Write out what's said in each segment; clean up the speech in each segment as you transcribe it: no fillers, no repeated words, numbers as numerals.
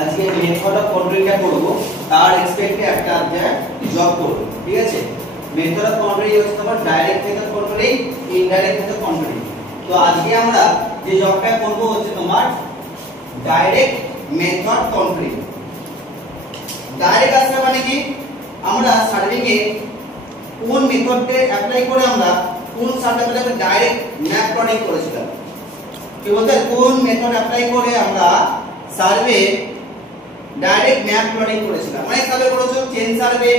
আজকে method of কন্ট্রোলিংটা করব, তার রেসপেক্টে একটা জব করব, ঠিক আছে। মেথড অফ কন্ট্রোলিং হচ্ছে তোমার direct method controlling, indirect method controlling. তো আজকে আমরা যে জবটা করব হচ্ছে তোমার ডাইরেক্ট মেথড কন্ট্রোলিং। ডাইরেক্ট আসলে মানে কি, আমরা সার্ভিং এ কোন মেথডকে অ্যাপ্লাই করে আমরা কোন সার্ভেটাকে ডাইরেক্ট ম্যাপ প্লটিং করেছিলাম, কি বলতে কোন মেথড অ্যাপ্লাই করে আমরা সার্ভে ডাইরেক্ট ম্যাপ প্লটিং করেছিলাম। মানে সার্ভে করেছো chain survey,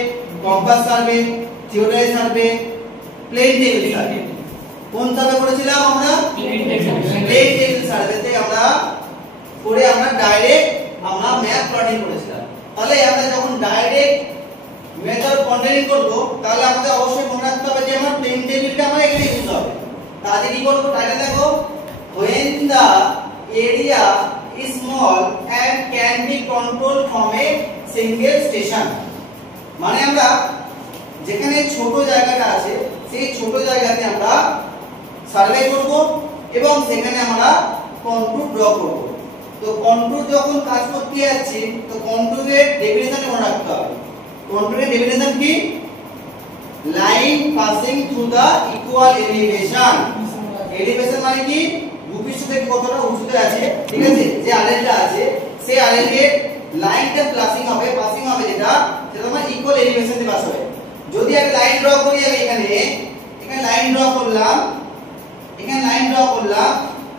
compass survey, theory survey, plane table survey. কোন সার্ভে করেছিলাম আমরা? প্লেন টেবিল সার্ভেতে আমরা করে আমরা ডাইরেক্ট আমরা ম্যাপ প্লটিং করেছিলাম। তাহলে আমরা যখন ডাইরেক্ট মেথড কন্ট্রোলিং করব, তাহলে আমাদের অবশ্যই মনে রাখতে হবে যে আমরা প্লেন টেবিলটা আমরা এখানে ইউজ হবে। তাহলে কি করব? তাহলে দেখো, when the area is small and can be controlled from a single station, মানে আমরা যেখানে ছোট জায়গাটা আছে সেই ছোট জায়গাতে আমরা সার্ভে করব এবং সেখানে আমরা কন্ট্রোল ড্র করব। তো কন্ট্রোল যখন কাজ করতে যাচ্ছি, তো কন্ট্রোলের ডেফিনিশন মনে রাখতে হবে। কন্ট্রোলের ডেফিনিশন কি? Line passing through the equal elevation. Elevation মানে কি? ভূপৃষ্ঠ থেকে কতটা উঁচুতে আছে, ঠিক আছে, যে আরএলটা আছে সেই আরএলের লাইনটা পাসিং হবে যেটা তোমার ইকুয়াল এলিভেশন দিয়ে পাস হবে। যদি একটা লাইন ড্র করি আমি এখানে লাইন ড্র করলাম,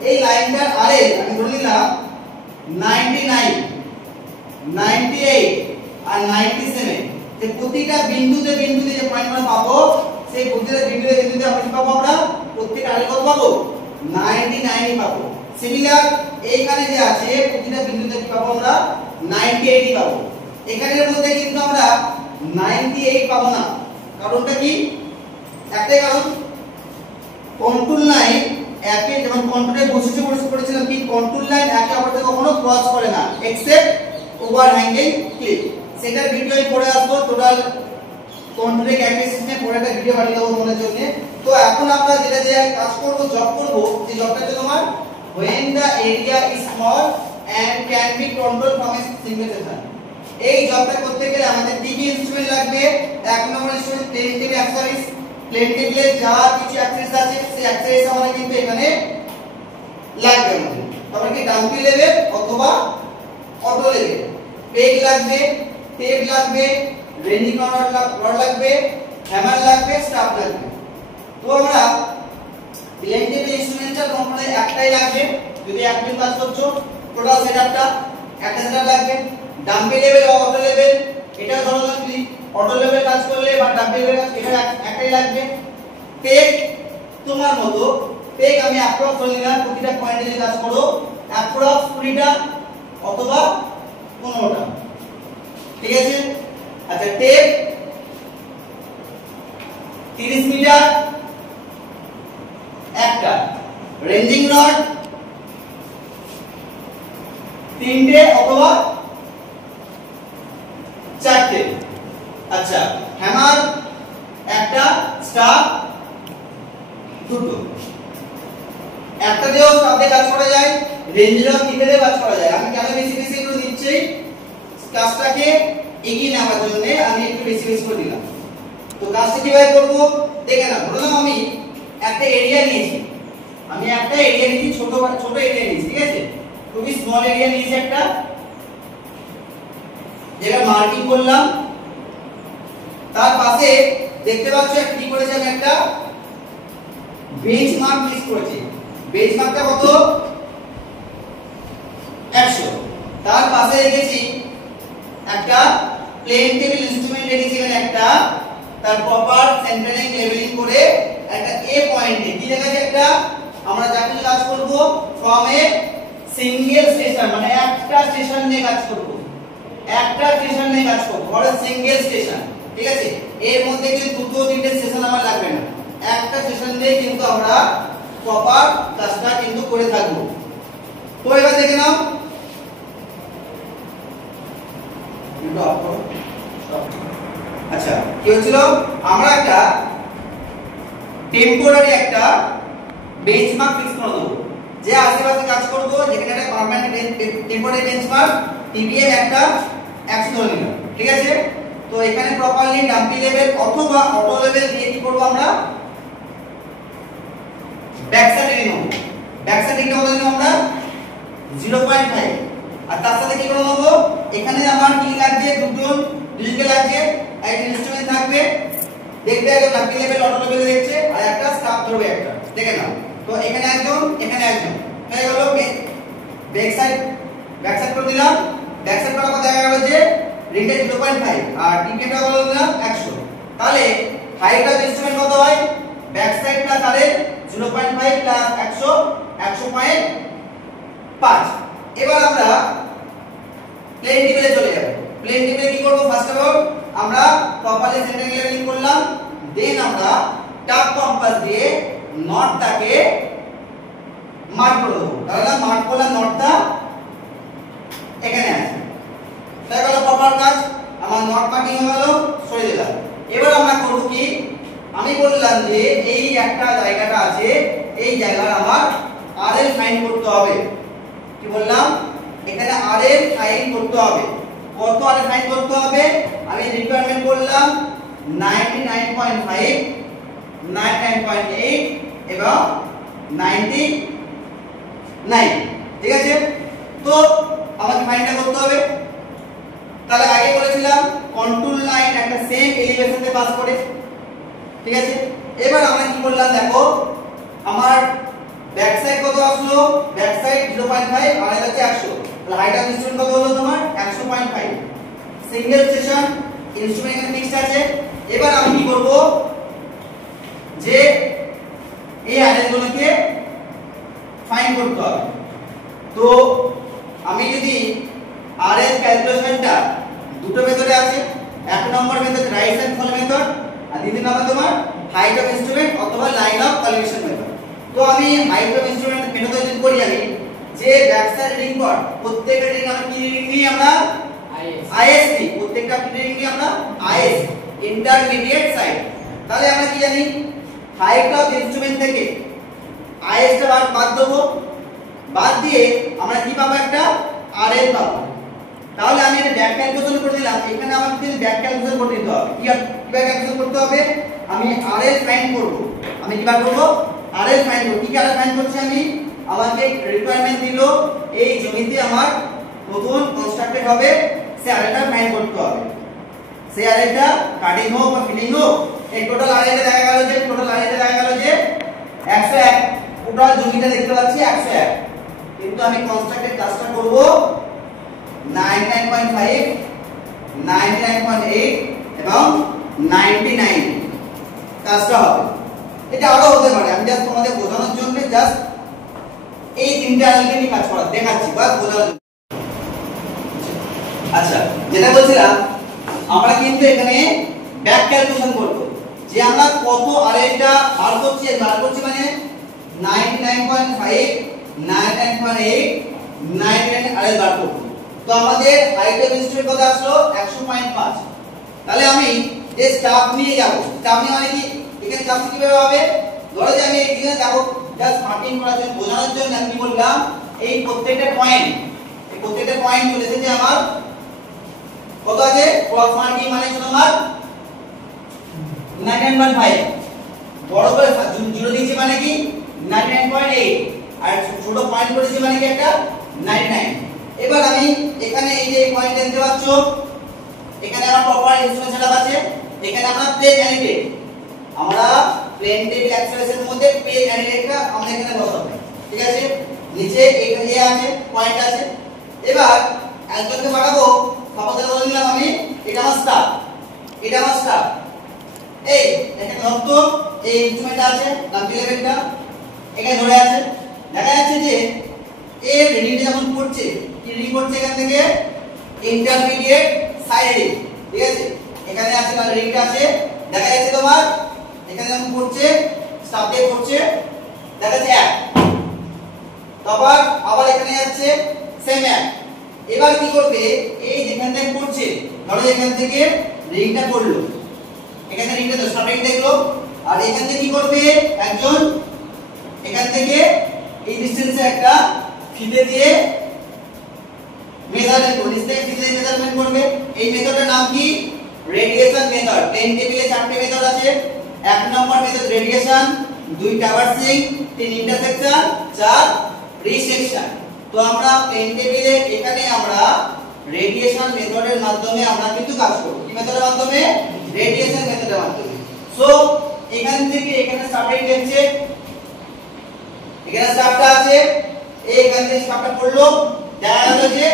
এই লাইনটার আরএল আমি ধরে নিলাম 99, 98 আর 97। যে প্রতিটা বিন্দুতে যে পয়েন্ট আমরা পাবো, সেই প্রতিটা বিন্দুতে আমরা কি পাবো? আমরা প্রত্যেকটা আরএল কত পাবো? 99 পাবো। সিমিলার এইখানে যে আছে প্রতিটা বিন্দুতে কি পাবো? আমরা 98 পাবো। এখানের মধ্যে কিন্তু আমরা 98 পাবো না। কারণটা কি? একটাই কারণ, কন্ট্রোল লাইন একে যেমন কন্ট্রোলে বসেছিলাম কি, কন্ট্রোল লাইন একে অপরকে কখনো ক্রস করে না এক্সেপ্ট ওভারহ্যাঙ্গিং ক্লিপ। সেটার ভিডিও আমি পরে আসবো, টোটাল কন্ট্রোলে ক্যারেক্টারিস্টিক্স নিয়ে পরে একটা ভিডিও বানিয়ে দেবো মনের জন্য। তো এখন আমরা যেটা যে কাজ করব, জব করব, যে জবটা হচ্ছে তোমার when the area is small and can be controlled from a single station। এই জবটা করতে গেলে আমাদের কি কি ইনস্ট্রুমেন্ট লাগবে? এক নম্বর instrument plane table accessories. Plane টেবিলে যা কিছু অ্যাক্সেসরিজ আছে সেই অ্যাক্সেসরিজ আমরা কিন্তু এখানে লাগবে আমাদের। তারপরে কি ডাম্পি লেভেল অথবা অটো লেভেল, পেগ লাগবে, টেপ লাগবে, রেঞ্জিং রড লাগবে, হ্যামার লাগবে, স্টাফ লাগবে। তো আমরা প্লেন টেবিল ইনস্ট্রুমেন্টটা তোমাদের একটাই লাগবে যদি এক দিন কাজ করছো। টোটাল সেটআপটা একটা সেটআপ লাগবে। ডাম্পি লেভেল ও অটো লেভেল, এটা ধরো তুমি অটো লেভেল কাজ করলে বা ডাম্পি লেভেল এটা একটাই লাগবে। পেগ তোমার মতো, পেগ আমি অ্যাপ্রক্স ধরে নিলাম, প্রতিটা পয়েন্টে যে কাজ করো অ্যাপ্রক্স 20টা অথবা 15টা, ঠিক আছে। আচ্ছা, টেপ 30 মিটার একটা, রেঞ্জিং রড 3টে অথবা 4টে। আচ্ছা, হ্যামার একটা, স্টাফ 2টো। একটা দিয়েও স্টাফে কাজ করা যায়, রেঞ্জিং রড 3টে দিয়ে কাজ করা যায়। আমি কেন বেশি এগুলো দিচ্ছি, কাজটাকে এগিয়ে নেওয়ার জন্য আমি একটু বেশি করে দিলাম। তো কাজটা কিভাবে করব দেখে নাও। ধরলাম আমি একটা এরিয়া নিয়েছি, ছোট এরিয়া নিয়েছি, ঠিক আছে, খুবই স্মল এরিয়া নিয়েছি একটা, যেটা মার্কিং করলাম। তার পাশে দেখতে পাচ্ছ কি করেছি আমি, একটা বেঞ্চমার্ক ফিক্স করেছি। বেঞ্চমার্কটা কত? 100। তার পাশে রেখেছি একটা প্লেন টেবিল ইনস্ট্রুমেন্ট রেখেছি এখানে একটা, তার প্রপার সেন্টারিং লেভেলিং করে একটা এ পয়েন্টে কি দেখাচ্ছে, একটা আমরা যাকে কাজ করব ফ্রম এ সিঙ্গেল স্টেশন, মানে একটা স্টেশন নিয়ে কাজ করব, ফর এ সিঙ্গেল স্টেশন, ঠিক আছে। এর মধ্যে কিন্তু দুটো তিনটে স্টেশন আমার লাগবে না, একটা স্টেশন দিয়ে কিন্তু আমরা প্রপার কাজটা কিন্তু করে থাকব। তো এবার দেখে নাও, আচ্ছা কি হচ্ছিল, আমরা একটা টেম্পোরারি একটা বেঞ্চমার্ক ফিক্স করে দেব, যে আশেপাশে কাজ করব, যেখানে একটা পার্মানেন্ট টেম্পোরারি বেঞ্চমার্ক টিবিএম একটা 100 ধরে নিলাম, ঠিক আছে। তো এখানে প্রপারলি ডাম্পি লেভেল অথবা অটো লেভেল দিয়ে কি করব আমরা ব্যাক সাইড রিডিং নেব। ব্যাক সাইড রিডিং কত নেব আমরা 0.5, আর তার সাথে কি করে নেব, এখানে আমার কি লাগছে দুজন ডিজিটাল লাগছে, একটা ইনস্ট্রুমেন্ট থাকবে, দেখবে আগে ডাম্পি লেভেল অটো লেভেল দেখছে, আর একটা স্টাফ ধরবে একটা, দেখে নাও। তো এখানে একজন এখানে একজন হয়ে গেল ব্যাক সাইড করে দিলাম। ব্যাক সাইড করার পর দেখা গেল যে রিডটা 0.5 আর টিপিএমটা কত দিলাম 100। তাহলে হাইট অফ ইনস্ট্রুমেন্ট কত হয়, ব্যাক সাইড প্লাস আর 0.5 প্লাস 100 100.5। এবার আমরা প্লেন টেবিলে চলে যাব। প্লেন টেবিলে কি করব, ফার্স্ট অফ অল আমরা প্রপারলি সেন্টার লেভেলিং করলাম, দেন আমরা টাক কম্পাস দিয়ে নটটাকে মার্ক করে দেব। তাহলে মার্ক করলাম নটটা এখানে আছে, তাই গেল প্রপার কাজ, আমার নট মার্কিং হয়ে গেল, সরিয়ে দিলাম। এবার আমরা করব কি, আমি বললাম যে এই একটা জায়গাটা আছে, এই জায়গায় আমার আরএল ফাইন্ড করতে হবে। কি বললাম, এখানে আরএল ফাইন্ড করতে হবে। কত আরএল ফাইন্ড করতে হবে, আমি রিকোয়ারমেন্ট করলাম 99.5 99.8 এবং 99, ঠিক আছে। তো আমাকে ফাইন্ডটা করতে হবে। তাহলে আগে বলেছিলাম কন্ট্রোল লাইন একটা সেম এলিভেশনে পাস করে, ঠিক আছে। এবার আমরা কি করলাম দেখো, আমার ব্যাক সাইড কত আসলো, ব্যাক সাইড 0.5 আর এটা হচ্ছে 100, তাহলে হাইট অফ ইনস্ট্রুমেন্ট কত হলো তোমার 100.5। সিঙ্গেল সেশন ইনস্ট্রুমেন্ট এখানে ফিক্সড আছে। এবার আমি কি করব, যে এই আরএল গুলোকে ফাইন্ড করতে হবে। তো আমি যদি আরএল ক্যালকুলেশনটা দুটো মেথডে আছে, এক নম্বর method rise and fall method, আর দ্বিতীয় নম্বর তোমার হাইট অফ ইনস্ট্রুমেন্ট অথবা লাইন অফ কলিমেশন মেথড। তো আমি হাইট অফ ইনস্ট্রুমেন্ট মেথড যদি করি, আমি যে ব্যাক সাইড রিডিং পর প্রত্যেকটা রিডিং আমরা কি রিডিং নিই, আমরা আইএস নিই, প্রত্যেকটা রিডিং নিই আমরা আইএস, ইন্টারমিডিয়েট সাইড। তাহলে আমরা কি জানি, হাইট অফ ইনস্ট্রুমেন্ট থেকে আইএসটা বাদ দেব, বাদ দিয়ে আমরা কি পাবো, একটা আরএল পাবো। তাহলে আমি এটা ব্যাক ক্যালকুলেশন করে দিলাম, এখানে আমাকে যদি ব্যাক ক্যালকুলেশন করে দিতে হবে। কি ব্যাক ক্যালকুলেশন করতে হবে, আমি আরএল ফাইন্ড করব। আমি কি বার করব, আরএল ফাইন্ড করব। কি আরএল ফাইন্ড করছি আমি, আমাকে রিকোয়ারমেন্ট দিল এই জমিতে আমার নতুন কনস্ট্রাক্টেড হবে, সে আরএলটা ফাইন্ড করতে হবে। সেই আরএলটা কাটিং হোক বা ফিলিং হোক, এই টোটাল আরএলটা দেখা গেল যে 101, টোটাল জমিটা দেখতে পাচ্ছি 101, কিন্তু আমি কনস্ট্রাক্টেড কাজটা করব 99.5 99.8 এবং 99 কাজটা হবে। এটা আরো হতে পারে, আমি জাস্ট তোমাদের বোঝানোর জন্য জাস্ট এই তিনটা আরএলকে নিয়ে কাজ করা দেখাচ্ছি, বাস বোঝানোর জন্য। আচ্ছা, যেটা বলছিলাম আমরা কিন্তু এখানে ব্যাক ক্যালকুলেশন করব, যে আমরা কত আরএলটা বার করছি মানে 99.5 99.8 99 আরএল বার করব। তো আমাদের হাইট অফ ইনস্ট্রুমেন্ট কত আসলো 100.5। তাহলে আমি যে স্টাফ নিয়ে যাব, স্টাফ নিয়ে মানে কি, এখানে স্টাফ কিভাবে হবে, ধরো যে আমি এখানে যাব জাস্ট মার্কিং করার জন্য, বোঝানোর জন্য আমি বললাম এই প্রত্যেকটা পয়েন্ট বলেছে যে আমার কত আছে, ক্রস মার্কিং মানে তোমার 99.5, বড় করে জিরো দিয়েছি মানে কি 99.8, আর ছোট পয়েন্ট করেছি মানে কি একটা 99। এবার আমি এখানে এই যে পয়েন্ট দেখতে পাচ্ছ, এখানে আমার প্রপার ইনস্ট্রুমেন্ট সেটআপ আছে, এখানে আমরা প্লেন অ্যানিটেড, আমরা প্লেন টেবিল অ্যাক্সেলেশনের মধ্যে প্লেন অ্যানিটেডটা আমরা এখানে বসাবো, ঠিক আছে। নিচে এইটা এ আছে, পয়েন্ট আছে। এবার একজনকে পাঠাবো, সাপোজ বলে দিলাম আমি এটা আমার স্টাফ, এই এখানে ধরতো এই ইনস্ট্রুমেন্টটা আছে, ডাম্পি লেভেলটা এখানে ধরে আছে। দেখা যাচ্ছে যে এর রিডিংটা যখন করছে, কি রিডিং করছে এখান থেকে ইন্টারমিডিয়েট সাইড রিডিং, ঠিক আছে। এখানে আছে না রিডিংটা আছে, দেখা যাচ্ছে তোমার এখানে যখন করছে স্টাফ দিয়ে করছে, দেখা যাচ্ছে 1, তারপর আবার এখানে যাচ্ছে সেম 1। এবার কি করবে, এই যেখান থেকে করছে, ধরো এখান থেকে রিডিংটা করলো, এখানে রিডিংটা স্টার্টিং দেখলো, আর এখান থেকে কি করবে একজন, এখান থেকে এই ডিসটেন্সে একটা ফিতে দিয়ে মেজারমেন্ট করবে, নিশ্চয়ই ফিজিক্যাল মেজারমেন্ট করবে। এই মেথডের নাম কি? Radiation method. 10 টেবিলে 4টে মেথড আছে। 1 নম্বর method radiation, 2 traversing, 3 intersection, 4 resection. তো আমরা 10 টেবিলে এখানে আমরা রেডিয়েশন মেথডের মাধ্যমে আমরা কিন্তু কাজ করব। কি মেথডের মাধ্যমে? রেডিয়েশন মেথডের মাধ্যমে। সো এখান থেকে এখানে স্টার্টিং দেখছে, এখানে স্টার্টটা আছে, এইখান থেকে স্টার্টটা পড়লো, দেখা গেল যে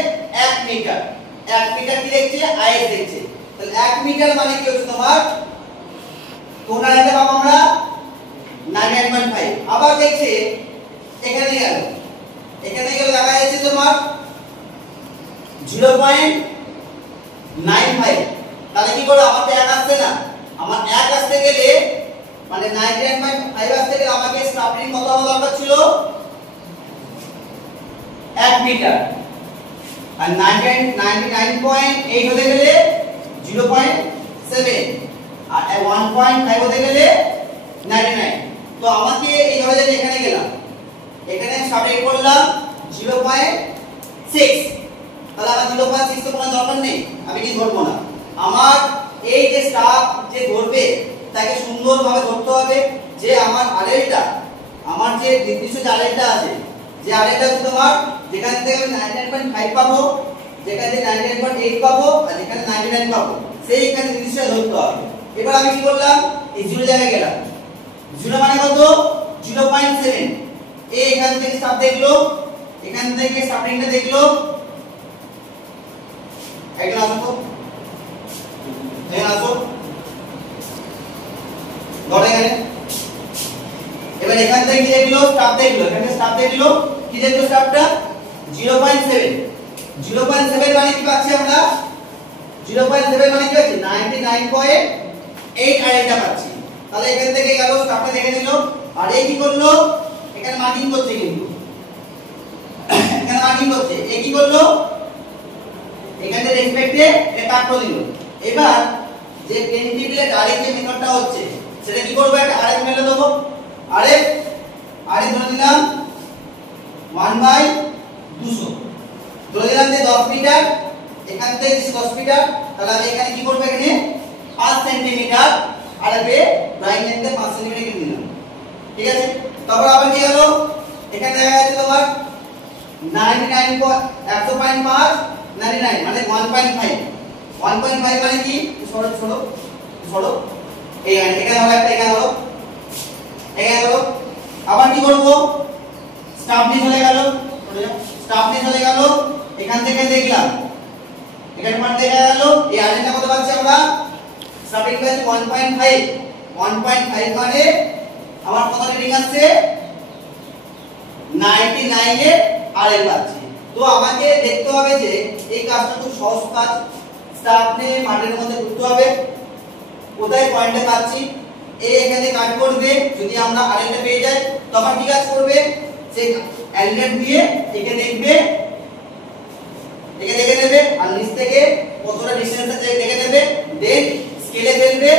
1 মিটার। 1 মিটার কি দেখছে? আইএস দেখছে। তাহলে 1 মিটার মানে কি হচ্ছে তোমার? কোনটা নিতে পাবো আমরা? 99.5। আবার দেখছে এখানে গেল, এখানে গেল দেখা যাচ্ছে তোমার 0.95। তাহলে কি করব? আমার তো 1 আসছে না, আমার 1 আসতে গেলে মানে 99.5 আসতে গেলে আমাকে স্টার্টিং কত হওয়া দরকার ছিল? 1 মিটার। আর 99.8 হতে গেলে 0.7, আর 1.5 হতে গেলে 99। তো আমাকে এই ধরে যে এখানে গেলাম, এখানে স্টার্টিং করলাম 0.6। তাহলে আমার 0.6 তো কোনো দরকার নেই, আমি কি ধরবো না। আমার এই যে স্টাফ যে ধরবে তাকে সুন্দরভাবে ধরতে হবে যে আমার আরএলটা, আমার যে নির্দিষ্ট যে আরএলটা আছে, যে আরএলটা তোমার যেখান থেকে আমি 99.5 পাবো, যেখান থেকে 99.8 পাবো, আর যেখানে 99 পাবো, সেইখানে নির্দিষ্ট ধরতে হবে। এবার আমি কি করলাম? এই 0 জায়গায় গেলাম। 0 মানে কত? 0.7। এখান থেকে স্টাফ দেখলো, এখান থেকে স্টার্টিংটা দেখলো, এখানে আসো তো, এখানে আসো, ধরে গেলে। এবার এখান থেকে কি দেখলো? স্টাফ দেখলো, এখানে স্টাফ দেখলো, কি দেখলো স্টাফটা? 0.7। 0.7 মানে কি পাচ্ছি আমরা? 0.7 মানে কি পাচ্ছি? 99.8 আরেকটা পাচ্ছি। তাহলে এখান থেকে গেল, স্টাফটা দেখে নিল, আর এই কি করলো? এখানে মার্কিং করছে, কিন্তু এখানে মার্কিং করছে। এই কি করলো? এখানে রেসপেক্টে এটা কাট করে দিল। এবার যে 10 টেবিলে ডাইরেক্ট যে মেথডটা হচ্ছে সেটা কি করব? একটা আরএফ মেলে দেবো। আরএফ ধরে দিলাম 1/200। ধরে দিলাম যে 10 মিটার, এখান থেকে 10 মিটার। তাহলে আমি এখানে কি করব? এখানে 5 সেন্টিমিটার আরএফে ড্রয়িং লেন্থে 5 সেন্টিমিটার কেটে দিলাম। ঠিক আছে? তারপর আবার কি হলো? এখানে দেখা যাচ্ছে তোমার 100.5 99 মানে 1.5। 1.5 মানে কি? সরো সরো সরো, এখানে হলো একটা, এখানে হলো, এখানে হলো। আবার কি করব? স্টাফ নিয়ে চলে গেল, স্টাফ নিয়ে চলে গেল, এখান থেকে দেখলাম, এখানে মান দেখা গেল। এই আরেকটা কত পাচ্ছি আমরা? স্টার্টিং পাচ্ছি 1.5। 1.5 মানে আমার কত রিডিং আসছে? 99 এর আরএল পাচ্ছি। তো আমাকে দেখতে হবে যে এই কাজটা খুব সহজ কাজ। স্টাফ নিয়ে মাঠের মধ্যে ঢুকতে হবে, কোথায় পয়েন্টে পাচ্ছি, এখানে কাট করবে। যদি আমরা আরএলটা পেয়ে যাই তখন কি কাজ করবে? সে অ্যালিনেট দিয়ে একে দেখবে, একে দেখে নেবে, আর নিচ থেকে কতটা ডিসটেন্স আছে দেখে নেবে, দেন স্কেলে ফেলবে,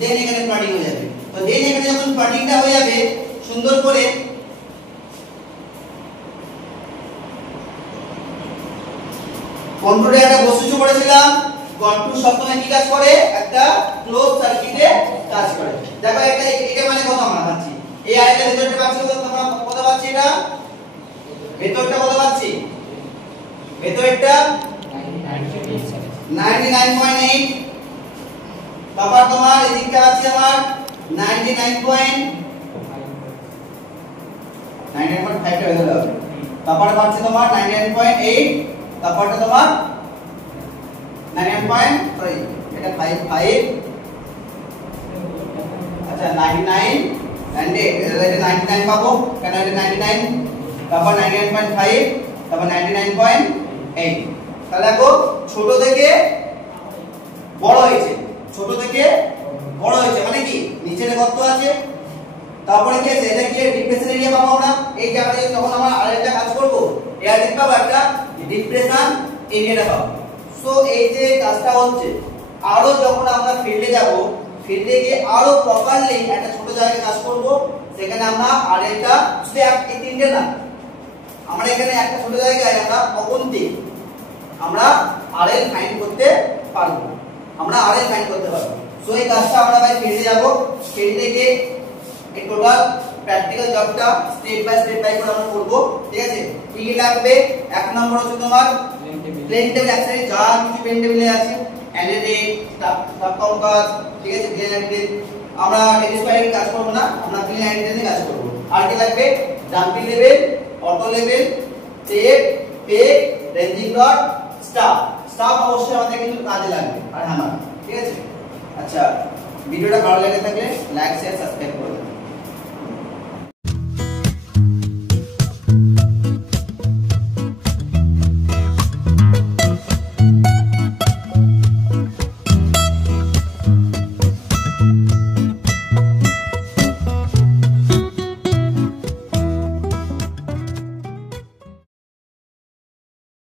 দেন এখানে প্লটিং হয়ে যাবে। তো দেন এখানে যখন প্লটিংটা হয়ে যাবে সুন্দর করে, কন্ট্রোলে একটা বস্তু করেছিলাম, কন্ট্রোল সবসময় কি কাজ করে? একটা ক্লোজ সার্কিটে কাজ করে। দেখো এটা মানে কত আমরা পাচ্ছি? এই আরেকটা ভেতরটা পাচ্ছি কত? আমরা কত পাচ্ছি? এটা ভেতরটা কত পাচ্ছি? ভেতরটা 99.8। তারপর তোমার এদিকটা আছে আমার 99.5 টা হয়ে গেল। তারপরে পাচ্ছি তোমার 99.8, তারপরটা তোমার 99 সরি এটা 5 আচ্ছা 99 and এটা 99 পাবো, কেন এটা 99, তারপর 99.5, তারপর 99.8। তাহলে দেখো ছোট থেকে বড় হয়েছে, ছোট থেকে বড় হয়েছে মানে কি? নিচের গর্ত আছে, তারপরে কি আছে? এটা কি ডিপ্রেশন এরিয়া পাবো আমরা। এই জায়গাতে যখন আমরা আরেকটা কাজ করব, এর দিক পাবো একটা ডিপ্রেশন এরিয়াটা পাবো। সো এই যে কাজটা হচ্ছে, আরো যখন আমরা ফিল্ডে যাব, ফিল্ডে গিয়ে আরো প্রপারলি একটা ছোট জায়গায় কাজ করব, সেখানে আমরা আরেকটা শুধু এই তিনটে না, আমরা এখানে একটা ছোট জায়গায় আমরা অবন্তি আমরা আরএল ফাইন্ড করতে পারবো। সো এই কাজটা আমরা ভাই ফিল্ডে যাব, ফিল্ডে গিয়ে এই টোটাল প্র্যাকটিক্যাল জবটা স্টেপ বাই করে আমরা করব। ঠিক আছে, কি কি লাগবে? এক নম্বর হচ্ছে তোমার প্লেন টেবিল এক্সারসাইজ, যা কিছু প্লেন টেবিলে আছে, অ্যানালিটিক, স্টাফ কম্পাস, ঠিক আছে, প্লেন অ্যানালিটিক। আমরা এডিসপাইড কাজ করব না, আমরা প্লেন অ্যানালিটিক নিয়ে কাজ করব। আর কি লাগবে? Jumping level, auto level, tape, peg, ranging rod, staff অবশ্যই আমাদের কিন্তু কাজে লাগবে, আর হ্যামার। ঠিক আছে, আচ্ছা ভিডিওটা ভালো লেগে থাকলে লাইক শেয়ার সাবস্ক্রাইব করে দেবেন।